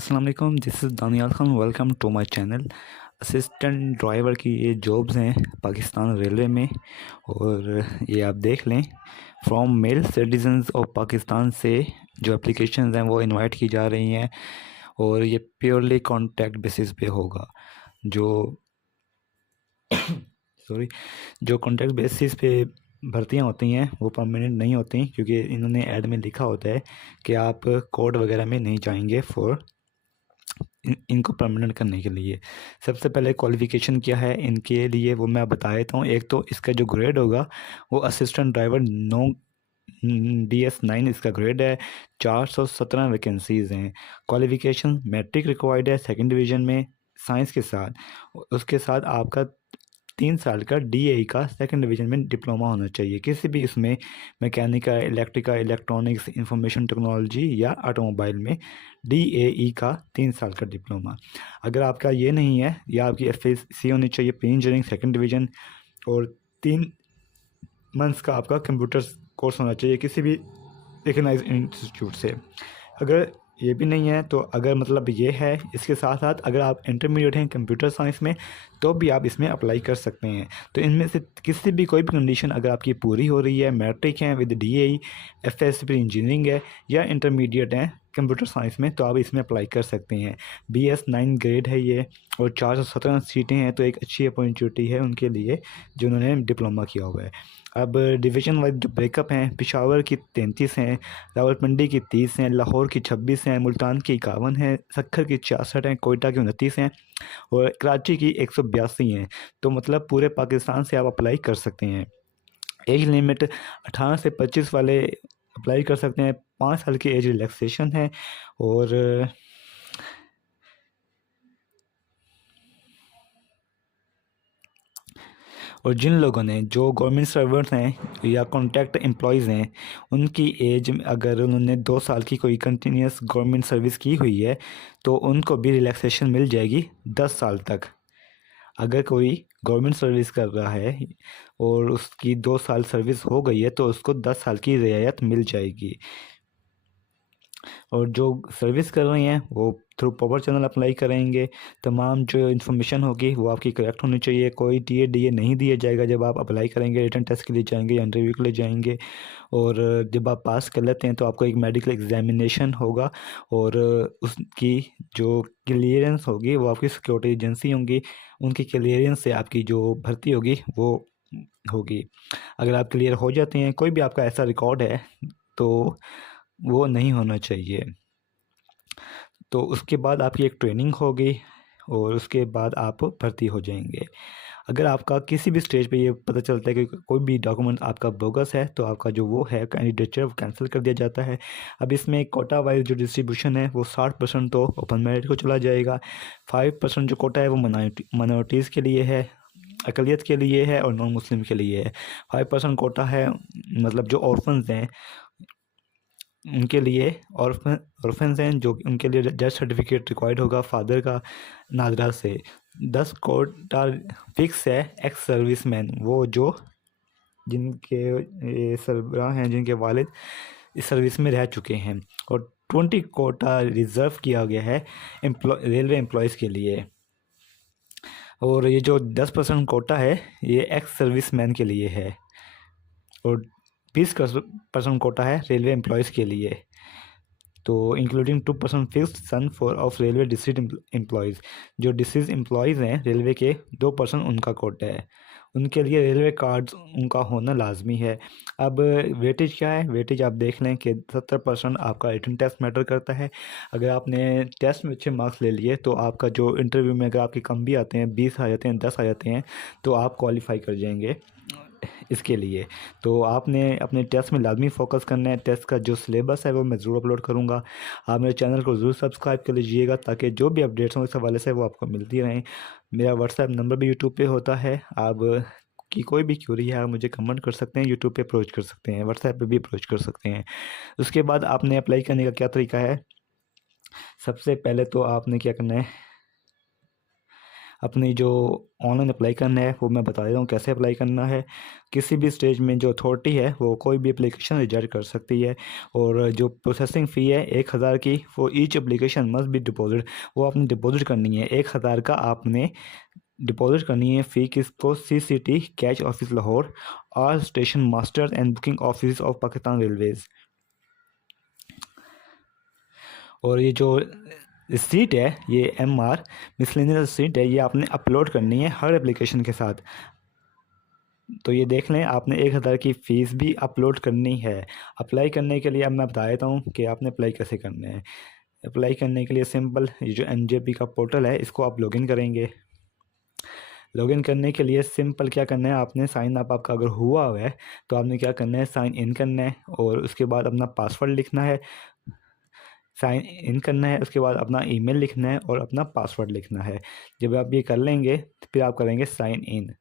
अस्सलाम वालेकुम, this is Daniyal Khan. Welcome to my channel. Assistant driver की ये जॉब्स हैं पाकिस्तान रेलवे में, और ये आप देख लें from male citizens of Pakistan से जो एप्लीकेशंस हैं वो इनवाइट की जा रही हैं, और ये प्योरली कॉन्ट्रैक्ट बेसिस पे होगा। जो सॉरी जो कॉन्ट्रैक्ट बेसिस पे भर्तियां होती हैं वो परमानेंट नहीं होती, क्योंकि इन्होंने ऐड में लिखा होता है कि आप कोर्ट वगैरह में नहीं जाएंगे फॉर इनको परमानेंट करने के लिए। सबसे पहले क्वालिफ़िकेशन क्या है इनके लिए वो मैं बता देता हूँ। एक तो इसका जो ग्रेड होगा वो असिस्टेंट ड्राइवर नो BS9 इसका ग्रेड है। 417 वैकेंसीज़ हैं। क्वालिफ़िकेशन मैट्रिक रिक्वायर्ड है सेकंड डिवीज़न में साइंस के साथ। उसके साथ आपका 3 साल का DAE का सेकंड डिवीज़न में डिप्लोमा होना चाहिए, किसी भी इसमें mechanical, electrical, electronics, information technology या ऑटोमोबाइल में DAE का 3 साल का डिप्लोमा। अगर आपका ये नहीं है, या आपकी FAC होनी चाहिए प्री इंजीनियरिंग सेकंड डिवीज़न, और 3 मंथ्स का आपका कंप्यूटर कोर्स होना चाहिए किसी भी रिकग्नाइज इंस्टीट्यूट से। अगर ये भी नहीं है तो अगर मतलब ये है, इसके साथ साथ अगर आप इंटरमीडिएट हैं कंप्यूटर साइंस में तो भी आप इसमें अप्लाई कर सकते हैं। तो इनमें से किसी भी कोई भी कंडीशन अगर आपकी पूरी हो रही है, मैट्रिक है with DAE, FAC pre engineering है, या इंटरमीडिएट हैं कंप्यूटर साइंस में, तो आप इसमें अप्लाई कर सकते हैं। BS9 ग्रेड है ये, और 417 सीटें हैं, तो एक अच्छी अपॉर्चुनिटी है उनके लिए जिन्होंने डिप्लोमा किया हुआ है। अब डिवीज़न वाइज जो ब्रेकअप हैं, पेशावर की 33 हैं, रावलपिंडी की 30 हैं, लाहौर की 26 हैं, मुल्तान की 51 हैं, सक्खर की 66 हैं, कोयटा की 29 हैं, और कराची की 182 हैं। तो मतलब पूरे पाकिस्तान से आप अप्लाई कर सकते हैं। एज लिमिट 18 से 25 वाले अप्लाई कर सकते हैं। 5 साल की एज रिलैक्सेशन है। और जिन लोगों ने जो गवर्नमेंट सर्वेंट्स हैं या कॉन्ट्रैक्ट एम्प्लॉयज़ हैं, उनकी एज अगर उन्होंने 2 साल की कोई कंटिन्यूस गवर्नमेंट सर्विस की हुई है तो उनको भी रिलैक्सेशन मिल जाएगी 10 साल तक। अगर कोई गवर्नमेंट सर्विस कर रहा है और उसकी 2 साल सर्विस हो गई है तो उसको 10 साल की रियायत मिल जाएगी। और जो सर्विस कर रहे हैं वो थ्रू पॉवर चैनल अप्लाई करेंगे। तमाम जो इन्फॉर्मेशन होगी वो आपकी करेक्ट होनी चाहिए। कोई DA नहीं दिया जाएगा जब आप अप्लाई करेंगे, रिटन टेस्ट के लिए जाएंगे या इंटरव्यू के लिए जाएंगे। और जब आप पास कर लेते हैं तो आपको एक मेडिकल एग्जामिनेशन होगा, और उसकी जो क्लियरेंस होगी वो आपकी सिक्योरिटी एजेंसी होंगी, उनकी क्लियरेंस से आपकी जो भर्ती होगी वो होगी। अगर आप क्लियर हो जाते हैं, कोई भी आपका ऐसा रिकॉर्ड है तो वो नहीं होना चाहिए। तो उसके बाद आपकी एक ट्रेनिंग होगी और उसके बाद आप भर्ती हो जाएंगे। अगर आपका किसी भी स्टेज पे ये पता चलता है कि कोई भी डॉक्यूमेंट आपका बोगस है तो आपका जो वो है कैंडिडेचर वो कैंसिल कर दिया जाता है। अब इसमें कोटा वाइज जो डिस्ट्रीब्यूशन है वो 60% तो ओपन मेरिट को चला जाएगा। 5% जो कोटा है वो माइनॉरिटीज़ के लिए है, अकलियत के लिए है, और नॉन मुस्लिम के लिए है। 5% कोटा है मतलब जो ऑर्फन्स हैं उनके लिए, ऑर्फन्स हैं जो उनके लिए डेथ सर्टिफिकेट रिक्वायर्ड होगा फादर का नादरा से। 10 कोटा फिक्स है एक्स सर्विसमैन, वो जो जिनके सरबराह हैं, जिनके वालिद इस सर्विस में रह चुके हैं। और 20 कोटा रिज़र्व किया गया है रेलवे एम्प्लॉयज़ के लिए। और ये जो 10% कोटा है ये एक्स सर्विसमैन के लिए है, और 20% कोटा है रेलवे एम्प्लॉयज़ के लिए। तो including 2% fix son for of railway district employees. जो डिस्ट्रिक्ट एम्प्लॉयज़ हैं रेलवे के, 2% उनका कोटा है, उनके लिए रेलवे कार्ड्स उनका होना लाजमी है। अब वेटेज क्या है? वेटेज आप देख लें कि 70% आपका रिटन टेस्ट मैटर करता है। अगर आपने टेस्ट में अच्छे मार्क्स ले लिए तो आपका जो इंटरव्यू में अगर आपके कम भी आते हैं, 20 आ जाते हैं, 10 आ जाते हैं, तो आप क्वालिफाई कर जाएंगे इसके लिए। तो आपने अपने टेस्ट में लाजमी फ़ोकस करना है। टेस्ट का जो सिलेबस है वो मैं ज़रूर अपलोड करूँगा। आप मेरे चैनल को ज़रूर सब्सक्राइब कर लीजिएगा ताकि जो भी अपडेट्स हों इस हवाले से वो आपको मिलती रहें। मेरा व्हाट्सएप नंबर भी यूट्यूब पे होता है। आप की कोई भी क्यूरी है आप मुझे कमेंट कर सकते हैं, यूट्यूब पे अप्रोच कर सकते हैं, व्हाट्सएप पे भी अप्रोच कर सकते हैं। उसके बाद आपने अप्लाई करने का क्या तरीका है? सबसे पहले तो आपने क्या करना है, अपनी जो ऑनलाइन अप्लाई करना है वो मैं बता देता हूँ कैसे अप्लाई करना है। किसी भी स्टेज में जो अथॉरिटी है वो कोई भी एप्लीकेशन रिजेक्ट कर सकती है, और जो प्रोसेसिंग फ़ी है 1,000 की, वो each application must be deposit, वो आपने डिपॉजिट करनी है। 1,000 का आपने डिपॉजिट करनी है फ़ी किसको? CCT कैच ऑफिस लाहौर, और station master and booking office of Pakistan Railways. और ये जो रिसीट है, ये MR मिसलेनियस रिसीट है, ये आपने अपलोड करनी है हर एप्लीकेशन के साथ। तो ये देख लें, आपने 1,000 की फ़ीस भी अपलोड करनी है। अप्लाई करने के लिए अब मैं बता देता हूँ कि आपने अप्लाई कैसे करना है। अप्लाई करने के लिए सिंपल, ये जो NJP का पोर्टल है इसको आप लॉगिन करेंगे। लॉगिन करने के लिए सिंपल क्या करना है, आपने साइन अप आपका अगर हुआ है तो आपने क्या करना है, साइन इन करना है, और उसके बाद अपना पासवर्ड लिखना है। साइन इन करना है, उसके बाद अपना ईमेल लिखना है और अपना पासवर्ड लिखना है। जब आप ये कर लेंगे फिर आप करेंगे साइन इन।